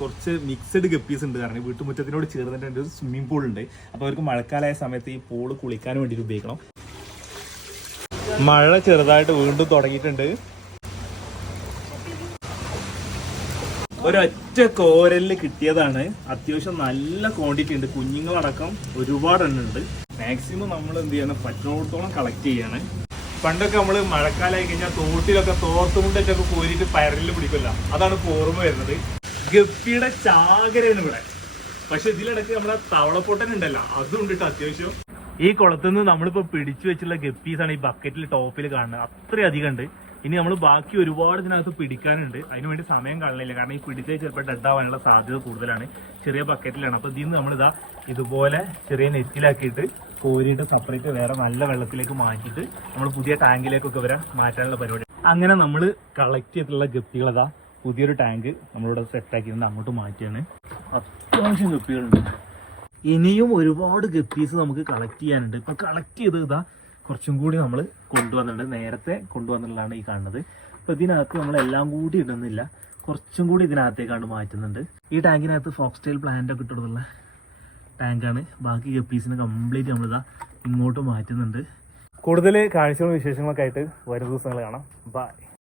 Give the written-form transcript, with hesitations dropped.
കുറച്ച് mixed guppies ഉണ്ട്. കാരണം വീട്ടുമുറ്റത്തിനോട് ചേർന്നിട്ട് ഒരു സ്വിമ്മിംഗ് പൂൾ ഉണ്ട്. അപ്പോൾ അവർക്ക് മഴക്കാലമായ സമയത്ത് ഈ പൂള് കുളിക്കാൻ വേണ്ടിയിട്ട് ഉപയോഗിക്കണം. മഴ ചെറുതായിട്ട് വീണ്ടും തുടങ്ങിയിട്ടുണ്ട്. ഒരൊറ്റ കോരലിൽ കിട്ടിയതാണ്. അത്യാവശ്യം നല്ല ക്വാണ്ടിറ്റി ഉണ്ട്. കുഞ്ഞുങ്ങളടക്കം ഒരുപാട് എണ്ണം ഉണ്ട്. മാക്സിമം നമ്മൾ എന്ത് ചെയ്യണം, പറ്റുന്നിടത്തോളം കളക്ട് ചെയ്യാണ്. പണ്ടൊക്കെ നമ്മൾ മഴക്കാലമായി കഴിഞ്ഞാൽ തോട്ടിലൊക്കെ തോർത്തുമുണ്ടൊക്കെ കോരിയിട്ട് പയറിൽ പിടിക്കില്ല. അതാണ് ഇപ്പോൾ ഓർമ്മ വരുന്നത്. ഗപ്പിയുടെ ചാകരയാണ് ഇവിടെ. പക്ഷെ ഇതിലിടയ്ക്ക് നമ്മുടെ തവളപ്പൊട്ടൻ ഉണ്ടല്ലോ, അതും ഉണ്ടിട്ട് അത്യാവശ്യം. ഈ കുളത്തുനിന്ന് നമ്മളിപ്പോൾ പിടിച്ചു വെച്ചുള്ള ഗപ്പീസാണ് ഈ ബക്കറ്റിൽ ടോപ്പിൽ കാണുന്നത്. അത്രയധികം ഉണ്ട്. ഇനി നമ്മൾ ബാക്കി ഒരുപാട് ഇതിനകത്ത് പിടിക്കാനുണ്ട്. അതിനുവേണ്ടി സമയം കാണുന്നില്ല. കാരണം ഈ പിടിച്ചത് ചിലപ്പോൾ ഡെഡ് ആവാനുള്ള സാധ്യത കൂടുതലാണ്. ചെറിയ ബക്കറ്റിലാണ്. അപ്പോൾ ഇതിൽ നിന്ന് നമ്മളിതാ ഇതുപോലെ ചെറിയ നെറ്റിലാക്കിയിട്ട് കോരിയിട്ട് സെപ്പറേറ്റ് വേറെ നല്ല വെള്ളത്തിലേക്ക് മാറ്റിയിട്ട് നമ്മൾ പുതിയ ടാങ്കിലേക്കൊക്കെ വരെ മാറ്റാനുള്ള പരിപാടി. അങ്ങനെ നമ്മൾ കളക്ട് ചെയ്തിട്ടുള്ള ഗപ്പികളതാ പുതിയൊരു ടാങ്ക് നമ്മളിവിടെ സെറ്റാക്കിയിട്ടുണ്ട്, അങ്ങോട്ട് മാറ്റിയാണ്. അത്യാവശ്യം ഗപ്പികളുണ്ട്. ഇനിയും ഒരുപാട് ഗപ്പീസ് നമുക്ക് കളക്ട് ചെയ്യാനുണ്ട്. ഇപ്പം കളക്ട് ചെയ്ത് ഇതാ കുറച്ചും കൂടി നമ്മൾ കൊണ്ടുവന്നിട്ടുണ്ട്. നേരത്തെ കൊണ്ടുവന്നിട്ടുള്ളതാണ് ഈ കാണുന്നത്. അപ്പോൾ ഇതിനകത്ത് നമ്മളെല്ലാം കൂടി ഇടുന്നില്ല, കുറച്ചും കൂടി ഇതിനകത്തേക്കാണ് മാറ്റുന്നുണ്ട്. ഈ ടാങ്കിനകത്ത് ഫോക്സ്റ്റൈൽ പ്ലാന്റ് ഒക്കെ ഇട്ടിട്ടുള്ള ടാങ്കാണ്. ബാക്കി ഗപ്പീസിന് കംപ്ലീറ്റ് നമ്മളിതാ ഇങ്ങോട്ട് മാറ്റുന്നുണ്ട്. കൂടുതൽ കാഴ്ചകളും വിശേഷങ്ങളൊക്കെ ആയിട്ട് വരും ദിവസങ്ങൾ കാണാം. ബൈ.